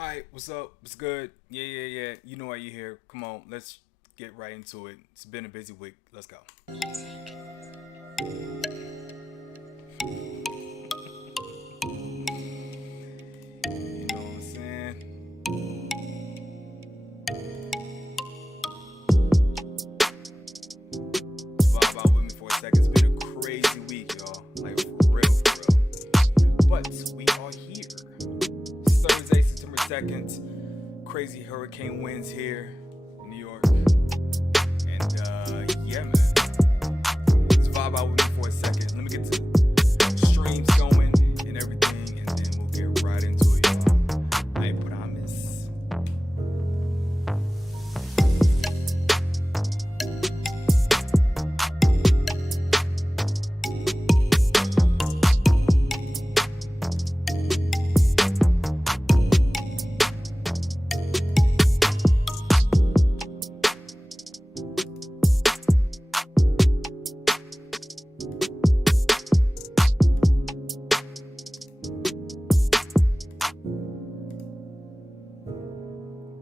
Alright, what's up? What's good? Yeah. You know why you're here. Come on, let's get right into it. It's been a busy week. Let's go. You know what I'm saying? Vibe out with me for a second. It's been a crazy week, y'all. Like, for real, for real. But we are here. It's Thursday, September 2nd. Crazy hurricane winds here in New York. And, yeah, man. Let's vibe out with me for a second. Let me get to streams going and everything, and then we'll get right into it, y'all. I promise.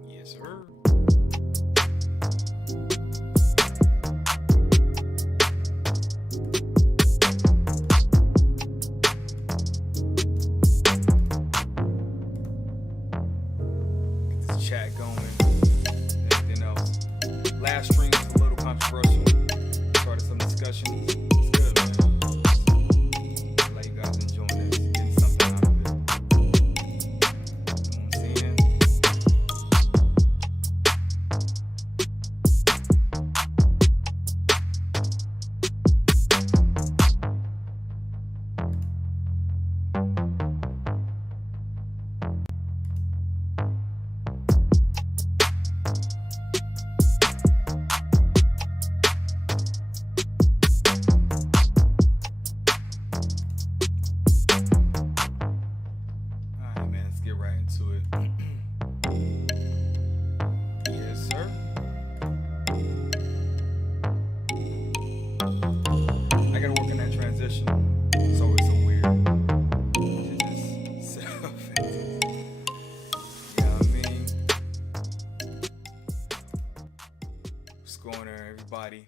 Yes, sir. Get this chat going. Everything else. Last stream was a little controversial. Started some discussions. It's good, man. I like you guys enjoying this, getting something out of it. You know what I'm saying? Alright, man, let's get right into it. Yes, sir. I gotta work on that transition. It's always so weird to just sit up and, you know what I mean? What's going on, everybody?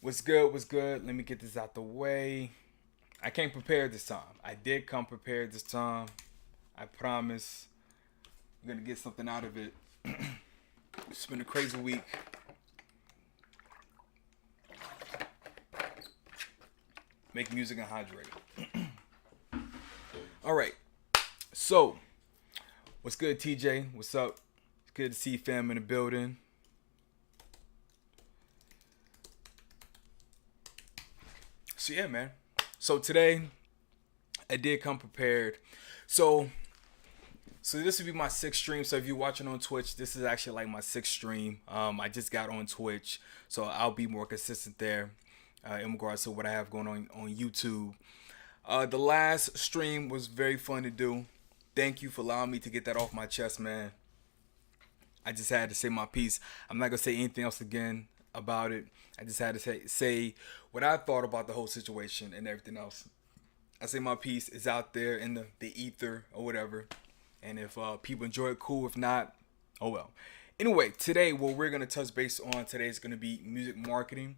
What's good? What's good? Let me get this out the way. I came prepared this time. I did come prepared this time. I promise. I'm gonna get something out of it. It's been a crazy week. Make music and hydrate. All right. So, what's good, TJ? What's up? It's good to see fam in the building. So yeah, man. So today, I did come prepared. So this would be my sixth stream. So if you're watching on Twitch, this is actually like my sixth stream. I just got on Twitch, so I'll be more consistent there in regards to what I have going on YouTube. The last stream was very fun to do. Thank you for allowing me to get that off my chest, man. I just had to say my piece. I'm not gonna say anything else again about it. I just had to say what I thought about the whole situation and everything else. I say my piece is out there in the ether or whatever. And if people enjoy it, cool. If not, oh well. Anyway, today what we're going to touch base on today is going to be music marketing.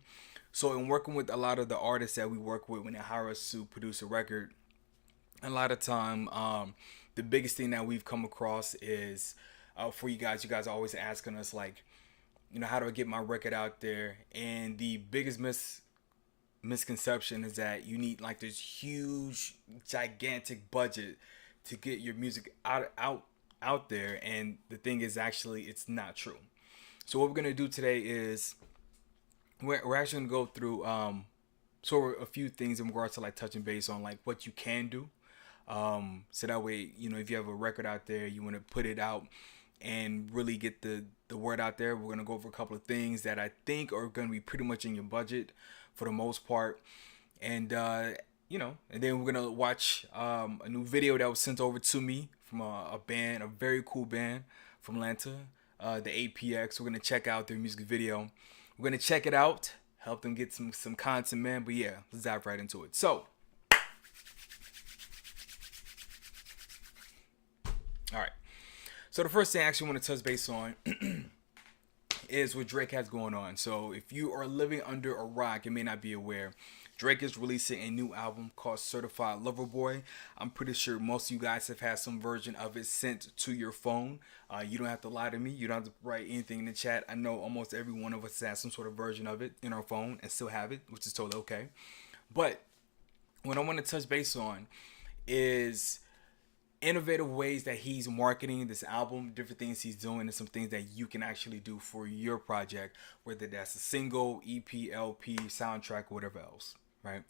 So in working with a lot of the artists that we work with when they hire us to produce a record, a lot of time, the biggest thing that we've come across is for you guys are always asking us like, how do I get my record out there? And the biggest misconception is that you need like this huge, gigantic budget to get your music out there. And the thing is, actually, it's not true. So what we're gonna do today is we're actually gonna go through sort of a few things in regards to like touching base on like what you can do. So that way, if you have a record out there, you want to put it out and really get the word out there. We're gonna go over a couple of things that I think are gonna be pretty much in your budget for the most part, and and then we're gonna watch a new video that was sent over to me from a band, a very cool band from Atlanta, the APX. We're gonna check out their music video. We're gonna check it out, help them get some content, man. But yeah, let's dive right into it. So, all right. So the first thing I actually want to touch base on is what Drake has going on. So if you are living under a rock and may not be aware, Drake is releasing a new album called Certified Lover Boy. I'm pretty sure most of you guys have had some version of it sent to your phone. You don't have to lie to me. You don't have to write anything in the chat. I know almost every one of us has some sort of version of it in our phone and still have it, which is totally okay. But what I want to touch base on is innovative ways that he's marketing this album, different things he's doing, and some things that you can actually do for your project, whether that's a single, EP, LP, soundtrack, whatever else, right?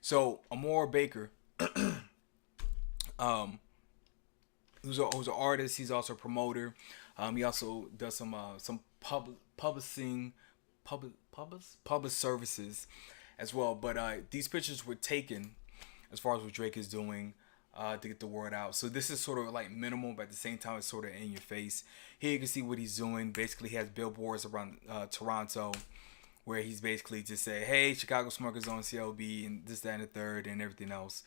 So Amor Baker, um, who's an artist, he's also a promoter. He also does some publishing, public services as well. But these pictures were taken as far as what Drake is doing to get the word out. So this is sort of like minimal, but at the same time, it's sort of in your face. Here you can see what he's doing. Basically, he has billboards around Toronto where he's basically just say, hey, Chicago Smokers on CLB and this, that, and the third and everything else.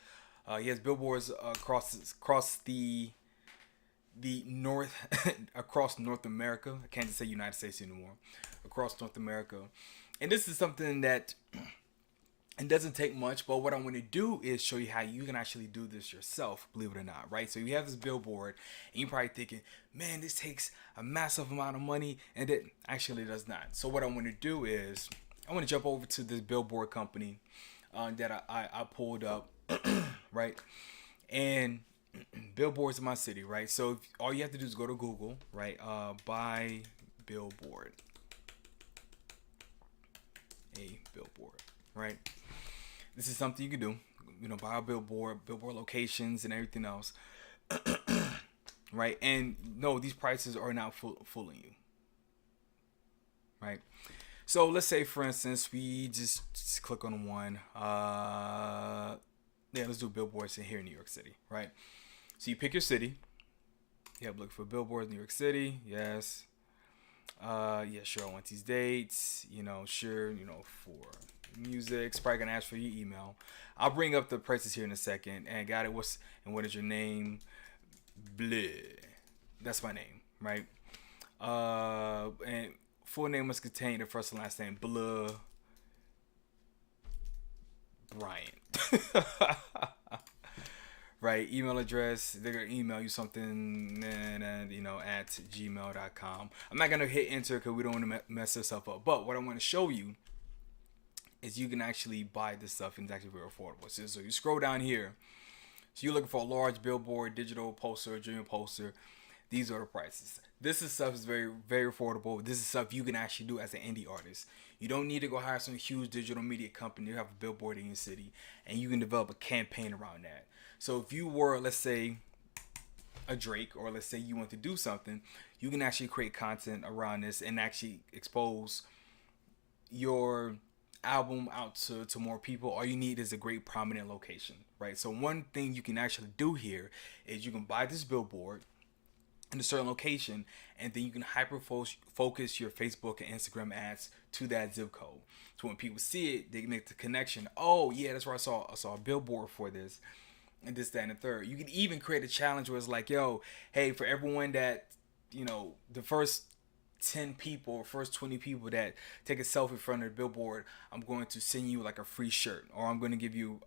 He has billboards across the north, across North America. I can't just say United States anymore. Across North America. And this is something that it doesn't take much, but what I want to do is show you how you can actually do this yourself, believe it or not, right? So you have this billboard, and you're probably thinking, man, this takes a massive amount of money, and it actually does not. So what I want to do is, I want to jump over to this billboard company that I pulled up, right? And billboards in my city, right? So all you have to do is go to Google, right? Buy billboard. A billboard, right? This is something you can do, buy a billboard locations and everything else, right? And no, these prices are not fooling you, right? So let's say, for instance, we just click on one. Let's do billboards in here in New York City, right? So you pick your city. You have look for billboards in New York City. Yes. Yeah, sure. I want these dates. Sure. For music, it's probably gonna ask for your email. I'll bring up the prices here in a second. And got it. What is your name? Bleh. That's my name, right? And full name must contain the first and last name. Blah. Bryant. Right, email address, they're gonna email you something and at gmail.com. I'm not gonna hit enter because we don't want to mess this up. But what I want to show you is you can actually buy this stuff and it's actually very affordable. So you scroll down here. So you're looking for a large billboard, digital poster, junior poster. These are the prices. This is stuff is very, very affordable. This is stuff you can actually do as an indie artist. You don't need to go hire some huge digital media company to have a billboard in your city, and you can develop a campaign around that. So if you were, let's say, a Drake, or let's say you want to do something, you can actually create content around this and actually expose your album out to more people. All you need is a great prominent location, right? So one thing you can actually do here is you can buy this billboard in a certain location, and then you can hyper focus your Facebook and Instagram ads to that zip code. So when people see it, they make the connection. Oh yeah, that's where I saw a billboard for this, and this, that, and the third. You can even create a challenge where it's like, yo, hey, for everyone that, the first 10 people, first 20 people that take a selfie in front of the billboard, I'm going to send you like a free shirt, or I'm going to give you,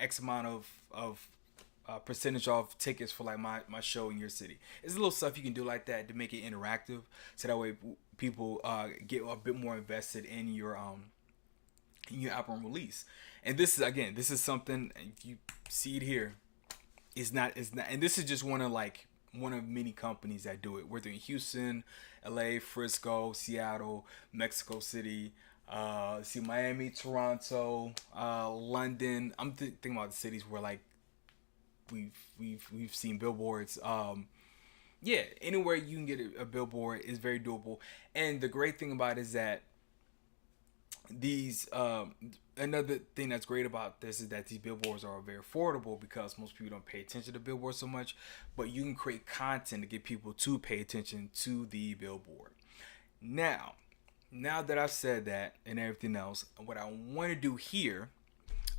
X amount of percentage off tickets for like my show in your city. It's a little stuff you can do like that to make it interactive, so that way people get a bit more invested in your album release. And this is something, if you see it here, it's not, and this is just one of many companies that do it. Whether in Houston, LA, Frisco, Seattle, Mexico City, see Miami, Toronto, London. I'm thinking about the cities where like we've seen billboards. Yeah, anywhere you can get a billboard is very doable. And the great thing about it is that these another thing that's great about this is that these billboards are very affordable, because most people don't pay attention to billboards so much, but you can create content to get people to pay attention to the billboard. Now that I've said that and everything else, what I want to do here,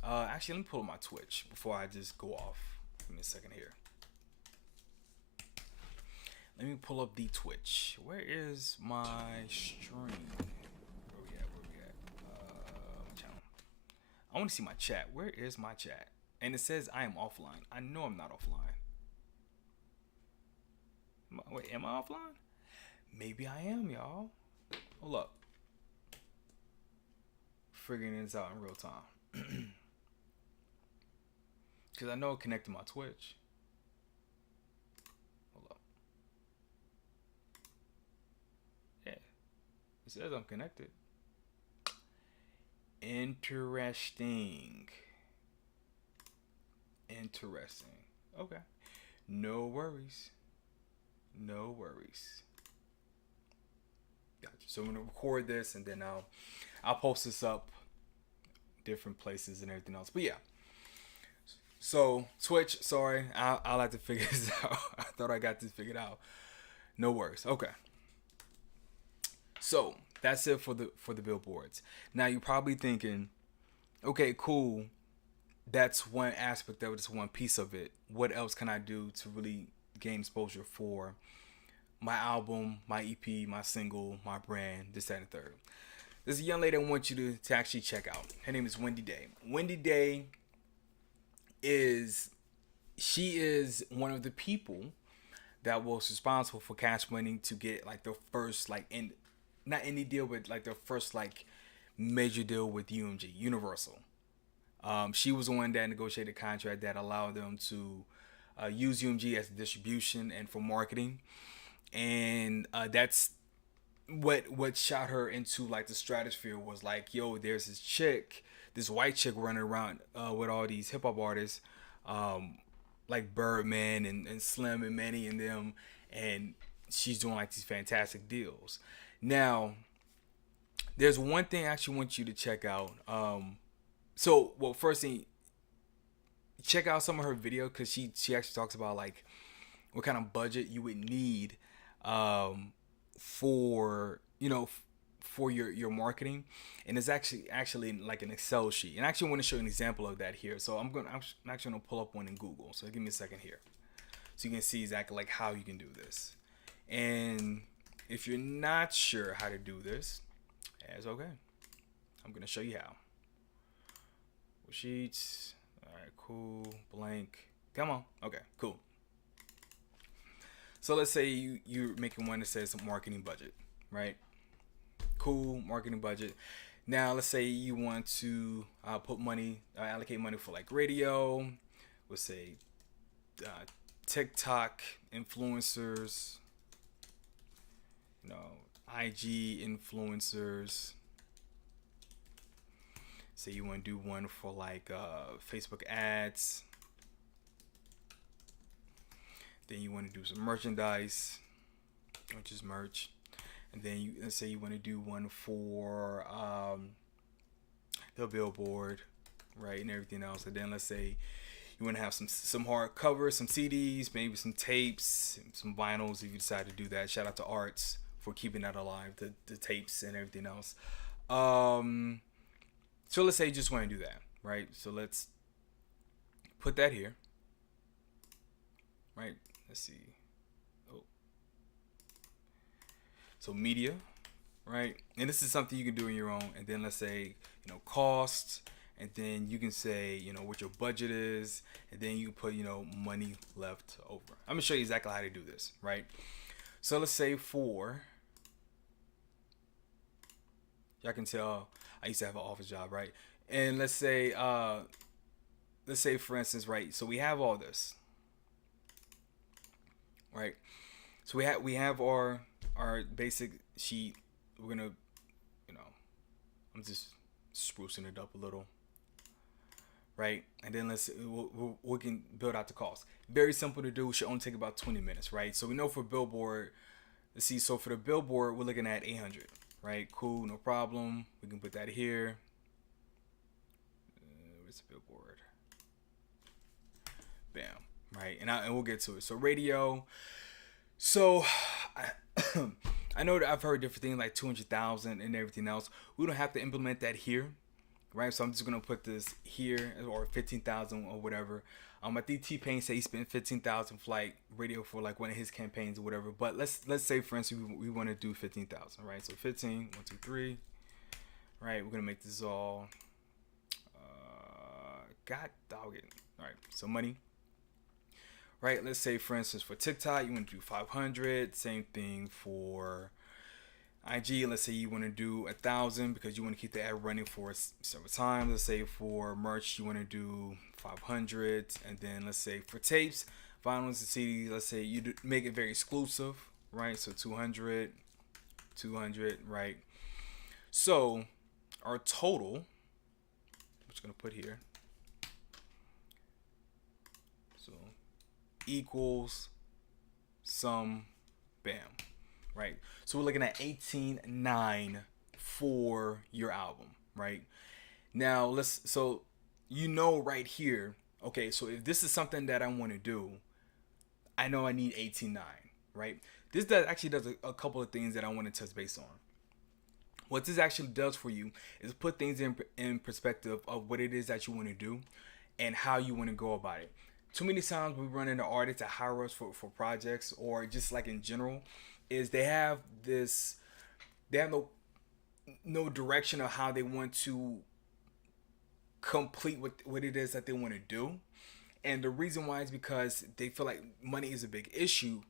actually, let me pull up my Twitch before I just go off. Give me a second here. pull up the Twitch. Where is my stream? Where we at? Where we at? My channel. I want to see my chat. Where is my chat? And it says I am offline. I know I'm not offline. Wait, am I offline? Maybe I am, y'all. Hold up. Figuring this out in real time. Because I know it connected to my Twitch. Hold up. Yeah. It says I'm connected. Interesting. Okay. No worries. Gotcha. So I'm gonna record this and then I'll post this up different places and everything else. But yeah. So Twitch, sorry, I'll have to figure this out. I thought I got this figured out. No worries. Okay. So that's it for the billboards. Now you're probably thinking, okay, cool. That's one aspect of it. It's one piece of it. What else can I do to really gain exposure for my album, my EP, my single, my brand, this, that, and the third? There's a young lady I want you to actually check out. Her name is Wendy Day. Wendy Day is one of the people that was responsible for Cash Money to get like the first not indie deal, but like their first like major deal with UMG, Universal. She was the one that negotiated a contract that allowed them to use UMG as a distribution and for marketing, and that's what shot her into like the stratosphere. Was like, yo, there's this white chick running around with all these hip hop artists, like Birdman and Slim and Manny and them, and she's doing like these fantastic deals. Now, there's one thing I actually want you to check out. First thing, check out some of her video because she actually talks about like what kind of budget you would need for your marketing, and it's actually like an Excel sheet. And I actually want to show you an example of that here. So I'm actually gonna pull up one in Google. So give me a second here, so you can see exactly like how you can do this. And if you're not sure how to do this, that's okay. I'm gonna show you how. Sheets. All right, cool. Blank. Come on. Okay, cool. So let's say you're making one that says marketing budget, right? Cool, marketing budget. Now let's say you want to allocate money for like radio. Let's say TikTok influencers, IG influencers. Say you want to do one for like Facebook ads. Then you want to do some merchandise, which is merch. And then let's say you want to do one for the billboard, right, and everything else. And then let's say you want to have some hard covers, some CDs, maybe some tapes, some vinyls if you decide to do that. Shout out to Arts for keeping that alive, the tapes and everything else. So let's say you just want to do that, right? So let's put that here, right? Let's see. Oh. So media, right? And this is something you can do on your own. And then let's say, cost. And then you can say, what your budget is. And then you put, money left over. I'm going to show you exactly how to do this, right? So let's say y'all can tell I used to have an office job, right? And let's say for instance, right? So we have all this, right? So we have our basic sheet. We're gonna, I'm just sprucing it up a little, right? And then we can build out the cost. Very simple to do. Should only take about 20 minutes, right? So we know for billboard, let's see. So for the billboard, we're looking at 800. Right, cool, no problem. We can put that here. Where's the billboard? Bam, right, and we'll get to it. So radio. So I know that I've heard different things like 200,000 and everything else. We don't have to implement that here, right? So I'm just gonna put this here or 15,000 or whatever. I think T-Pain said he spent 15,000 for like radio for like one of his campaigns or whatever. But let's say for instance we want to do 15,000, right? So 15, 1, 2, 3, right? We're gonna make this all. God dog it. All right. So money. Right. Let's say for instance for TikTok you want to do 500. Same thing for IG. Let's say you want to do 1,000 because you want to keep the ad running for several times. Let's say for merch you want to do 500, and then let's say for tapes, vinyls, and CDs, let's say you make it very exclusive, right? So 200, 200, right? So our total, I'm just gonna put here, so equals some, bam, right? So we're looking at 18.9 for your album, right? Now so you know right here, okay, so if this is something that I want to do, I know I need 18.9, right? This actually does a couple of things that I want to touch base on. What this actually does for you is put things in perspective of what it is that you want to do and how you want to go about it. Too many times we run into artists that hire us for projects, or just like in general, is they have no direction of how they want to complete what it is that they want to do. And the reason why is because they feel like money is a big issue,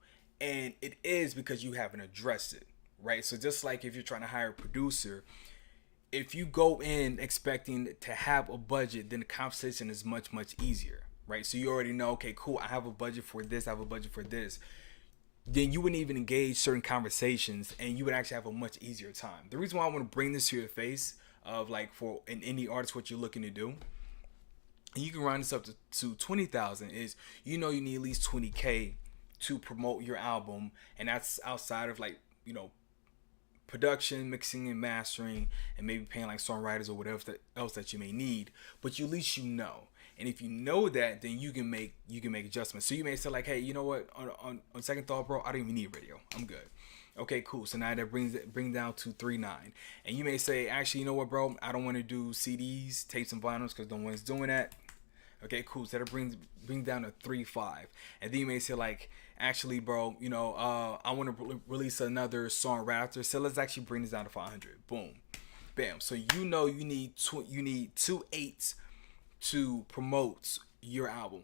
and it is because you haven't addressed it, right? So just like if you're trying to hire a producer, if you go in expecting to have a budget, then the conversation is much easier, right? So you already know, okay, cool, I have a budget for this, I have a budget for this. Then you wouldn't even engage certain conversations, and you would actually have a much easier time. The reason why I want to bring this to your face of like for an indie artist what you're looking to do, and you can round this up to 20,000, is you need at least 20K to promote your album, and that's outside of like production, mixing and mastering, and maybe paying like songwriters or whatever else that you may need. But at least you know. And if you know that, then you can make adjustments. So you may say like, hey, you know what? On second thought, bro, I don't even need radio. I'm good. Okay, cool. So now that bring down to 3.9. And you may say, actually, you know what, bro? I don't want to do CDs, tapes, and vinyls because no one's doing that. Okay, cool. So that brings down to 3.5. And then you may say like, actually, bro, I want to release another song right after. So let's actually bring this down to 500. Boom, bam. So you need 2.8 to promote your album.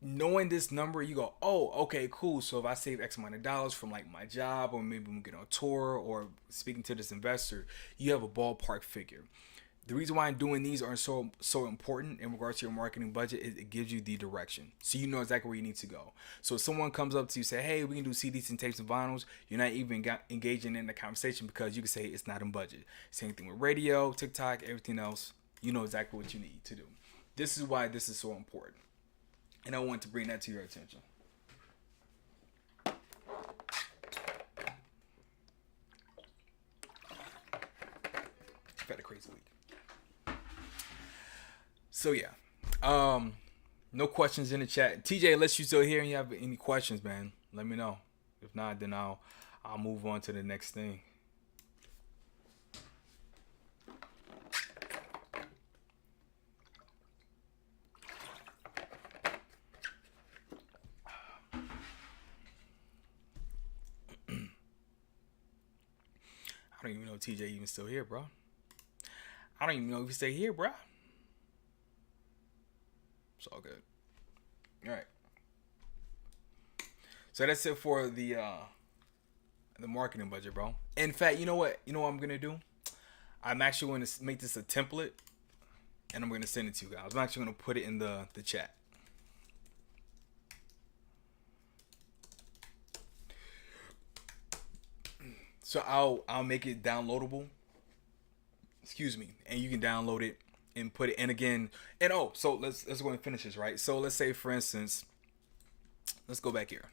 Knowing this number, you go, oh, okay, cool. So if I save X amount of dollars from like my job, or maybe I'm getting on tour, or speaking to this investor, you have a ballpark figure. The reason why I'm doing these are so important in regards to your marketing budget is it gives you the direction, so you know exactly where you need to go. So if someone comes up to you, say, hey, we can do CDs and tapes and vinyls, you're not even engaging in the conversation because you can say it's not in budget. Same thing with radio, TikTok, everything else. You know exactly what you need to do. This is why this is so important, and I want to bring that to your attention. I've had a crazy week. So yeah, no questions in the chat. TJ, unless you still here and you have any questions, man, let me know. If not, then I'll move on to the next thing. I don't even know if TJ even still here, bro. I don't even know if he's still here, bro. It's all good. All right. So that's it for the marketing budget, bro. In fact, you know what? You know what I'm gonna do? I'm actually going to make this a template, and I'm gonna send it to you guys. I'm actually gonna put it in the chat. So I'll make it downloadable. Excuse me, and you can download it and put it. And again, so let's go and finish this, right? So let's say, for instance, let's go back here,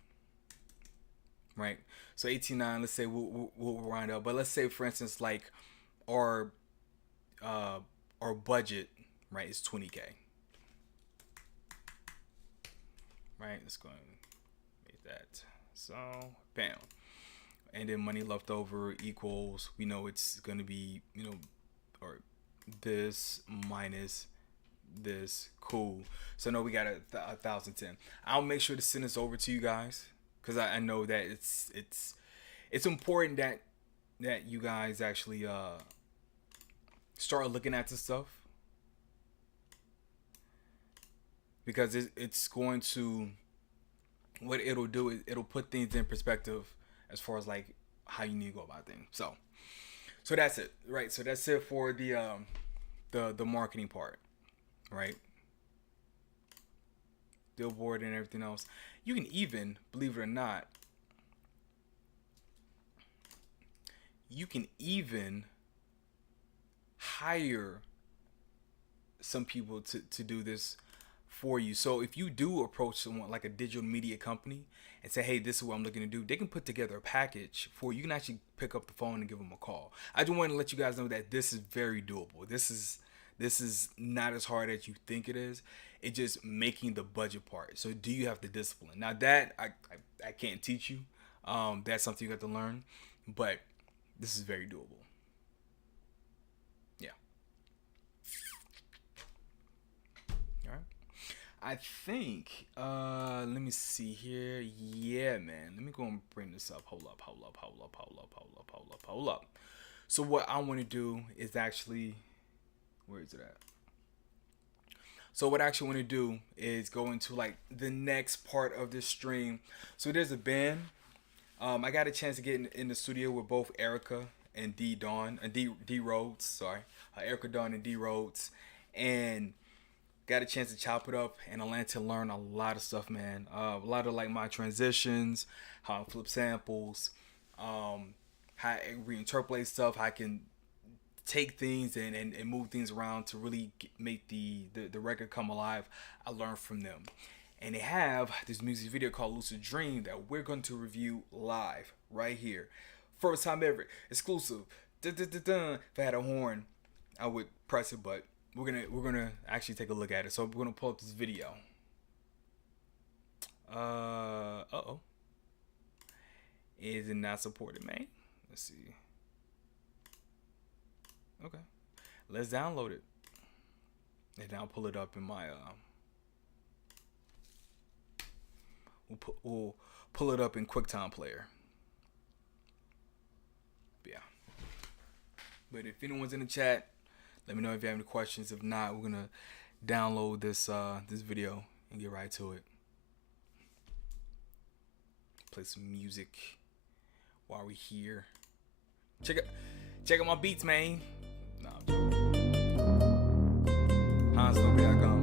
right? So 18.9. Let's say we'll wind up, but let's say, for instance, like our budget, right, is 20K, right? Let's go and make that. So bam. And then money left over equals, we know it's going to be, or this minus this. Cool. So no, we got a 1,010. I'll make sure to send this over to you guys because I know that it's important that you guys actually start looking at this stuff, because it's going to, what it'll do is it'll put things in perspective as far as like how you need to go about things. So that's it, right? So that's it for the marketing part, right? Billboard and everything else. You can even, believe it or not, you can even hire some people to do this for you. So if you do approach someone like a digital media company and say, hey, this is what I'm looking to do, they can put together a package for you. You can actually pick up the phone and give them a call. I just want to let you guys know that this is very doable. This is not as hard as you think it is. It's just making the budget part. So do you have the discipline? Now that I can't teach you. That's something you got to learn. But this is very doable. Yeah. All right. I think, let me see here. Yeah, man. Let me go and bring this up. Hold up. So what I want to do is actually, where is it at? So what I actually want to do is go into like the next part of this stream. So there's a band. I got a chance to get in the studio with both Erica and D Rhodes. Sorry, Erica Dawn and D Rhodes, and got a chance to chop it up in Atlanta and learn a lot of stuff, man. A lot of like my transitions, how I flip samples, how I reinterpolate stuff, how I can take things and move things around to really make the record come alive. I learned from them. And they have this music video called Lucid Dream that we're going to review live right here. First time ever. Exclusive. Dun, dun, dun, dun. If I had a horn, I would press it, but we're gonna actually take a look at it. So we're gonna pull up this video. Uh-oh. Is it not supported, man? Let's see. Okay. Let's download it. And now pull it up in my we'll pull it up in QuickTime Player. Yeah. But if anyone's in the chat, let me know if you have any questions. If not, we're gonna download this video and get right to it. Play some music while we're here. Check out my beats, man. No, I'm joking. HansLogan.com.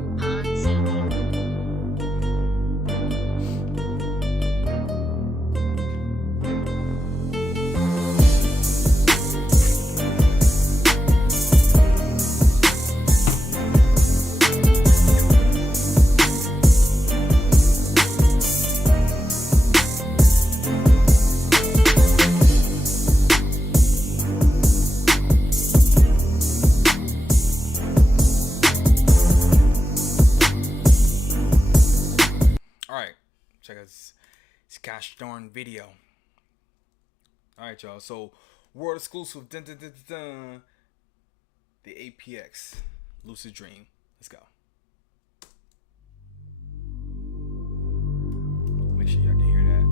Check out this gosh darn video. Alright, y'all. So, world exclusive. Dun, dun, dun, dun, dun. The APX Lucid Dream. Let's go. Make sure y'all can hear that.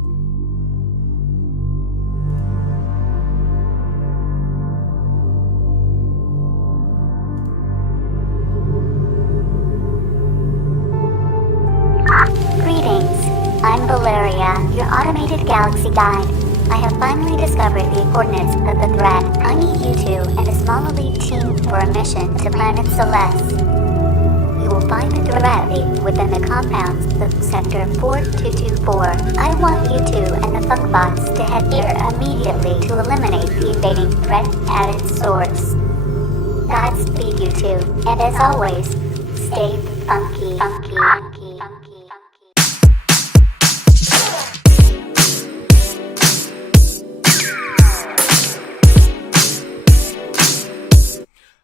I'm Valeria, your automated galaxy guide. I have finally discovered the coordinates of the threat. I need you two and a small elite team for a mission to planet Celeste. You will find the threat within the compounds of Sector 4224. I want you two and the Funkbots to head there immediately to eliminate the invading threat at its source. Godspeed, you two, and as always, stay funky.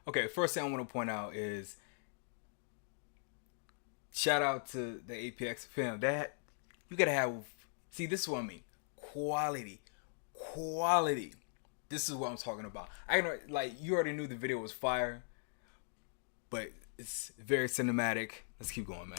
Okay, first thing I want to point out is shout out to the APX film. That you gotta have. See, this is what I mean. Quality. This is what I'm talking about. I know, like, you already knew the video was fire, but It's very cinematic. Let's keep going, man.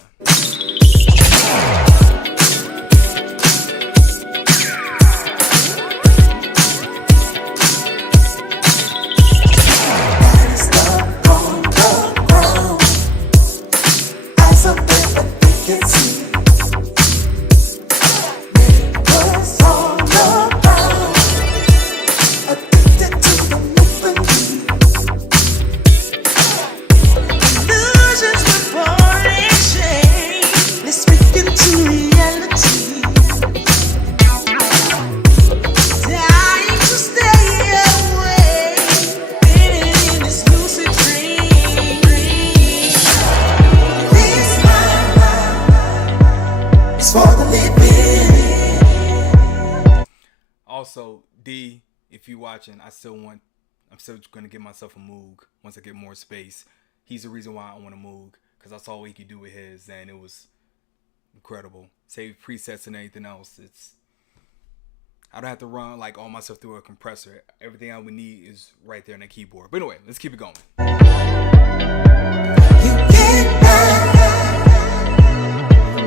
Also, D, if you watching, I'm still gonna give myself a Moog once I get more space. He's the reason why I want a Moog, because I saw what he could do with his, and it was incredible. Save presets and anything else. I don't have to run like all my stuff through a compressor. Everything I would need is right there on the keyboard. But anyway, let's keep it going. You get back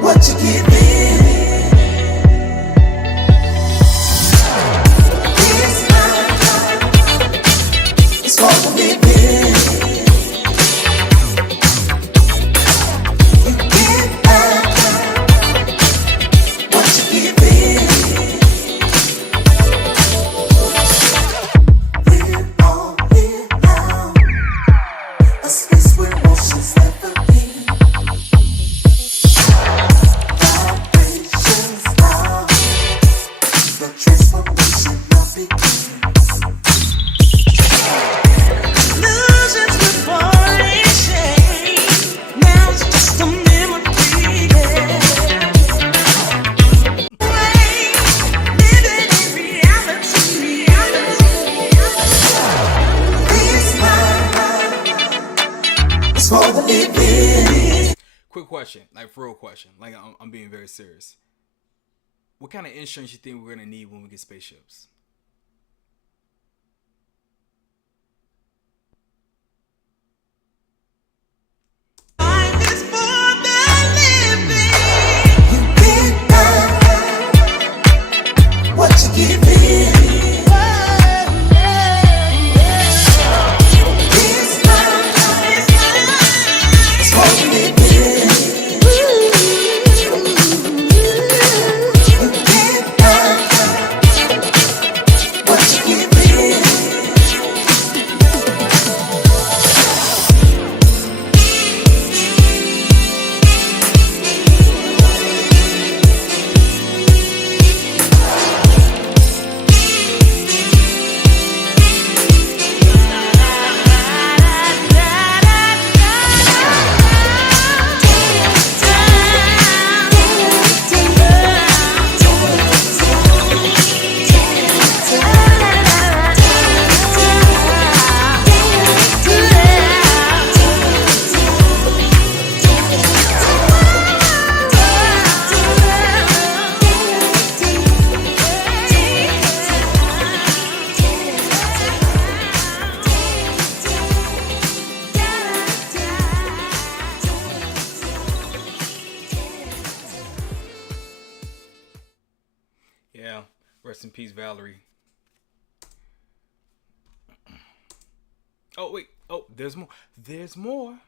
what you give in. It's for the living. You get back what you give in. We're all here now, a space where emotions never end. Vibrations now, the transformation now begins. Quick question, like for real question, like I'm being very serious. What kind of insurance you think we're gonna need when we get spaceships? Yeah, rest in peace, Valerie. Oh, wait. Oh, there's more. There's more.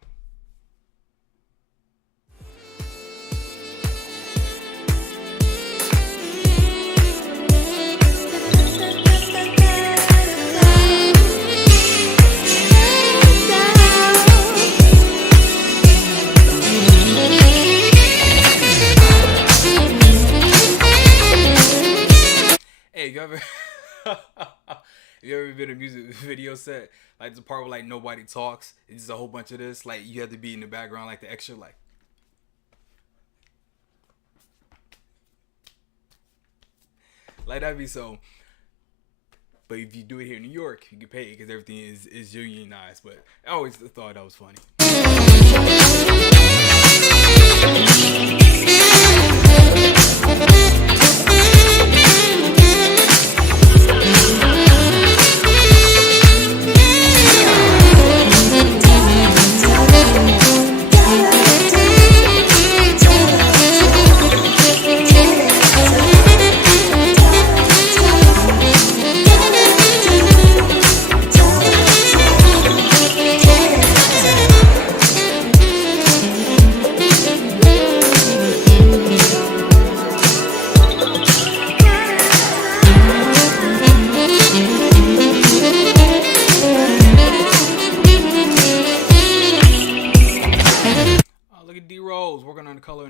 Hey, you ever been in a music video set? Like the part where like nobody talks. It's just a whole bunch of this. Like you have to be in the background like the extra like that'd be so. But if you do it here in New York, you get paid because everything is unionized. But I always thought that was funny.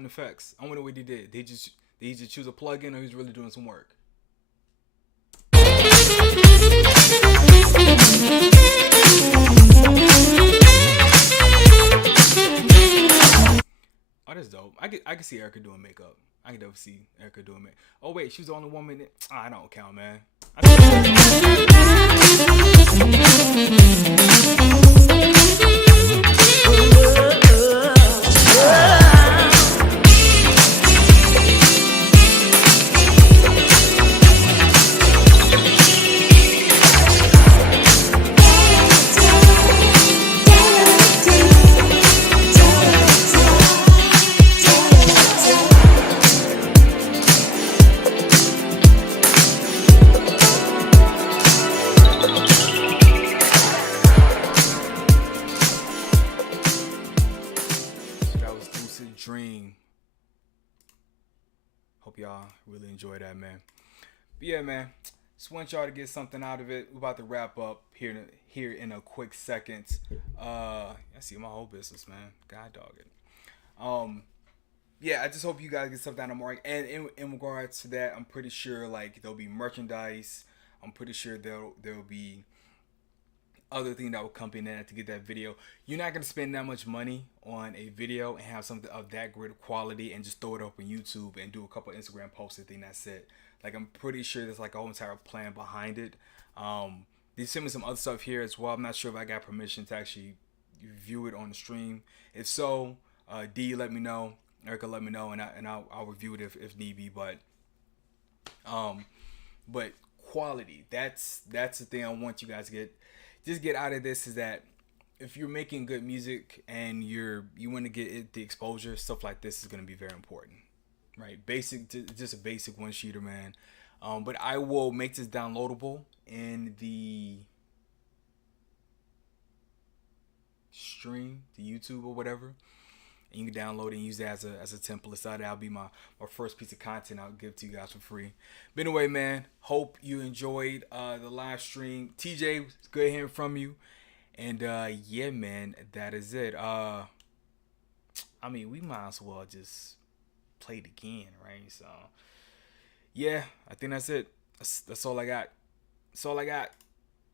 effects. I wonder what he did. Did he just choose a plugin, or he's really doing some work? Oh, that's dope. I can see Erica doing makeup. I can definitely see Erica doing makeup. Oh wait, she was the only woman. I don't count, man. Dream. Hope y'all really enjoy that, man. But yeah, man, just want y'all to get something out of it. We're about to wrap up here in a quick second. I see my whole business, man. God dog it. Yeah, I just hope you guys get something out of Mark. And in regards to that, I'm pretty sure like there'll be merchandise. I'm pretty sure there'll be other thing that will accompany that to get that video. You're not gonna spend that much money on a video and have something of that great quality and just throw it up on YouTube and do a couple Instagram posts and think that's it. Like, I'm pretty sure there's like a whole entire plan behind it. They sent me some other stuff here as well. I'm not sure if I got permission to actually view it on the stream. If so, D, let me know. Erica, let me know, and I'll review it if need be. But quality, that's the thing I want you guys to get out of this, is that if you're making good music and you want to get the exposure, stuff like this is going to be very important, right? Just a basic one sheeter, man. But I will make this downloadable in the stream, the YouTube or whatever, and you can download it and use it as a template. So that'll be my first piece of content I'll give to you guys for free. But anyway, man, hope you enjoyed the live stream. TJ, it's good hearing from you. And yeah, man, that is it. I mean, we might as well just play it again, right? So yeah, I think that's it. That's all I got. That's all I got.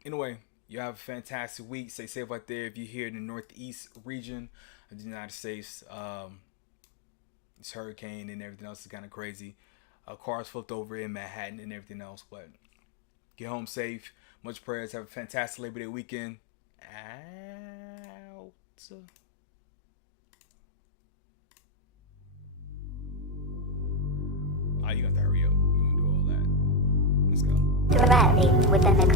Anyway, you have a fantastic week. Stay safe out there. If you're here in the Northeast region of the United States, this hurricane and everything else is kind of crazy. Cars flipped over in Manhattan and everything else. But get home safe. Much prayers. Have a fantastic Labor Day weekend. Out. Oh, you got to hurry up. You want to do all that. Let's go. Directly within the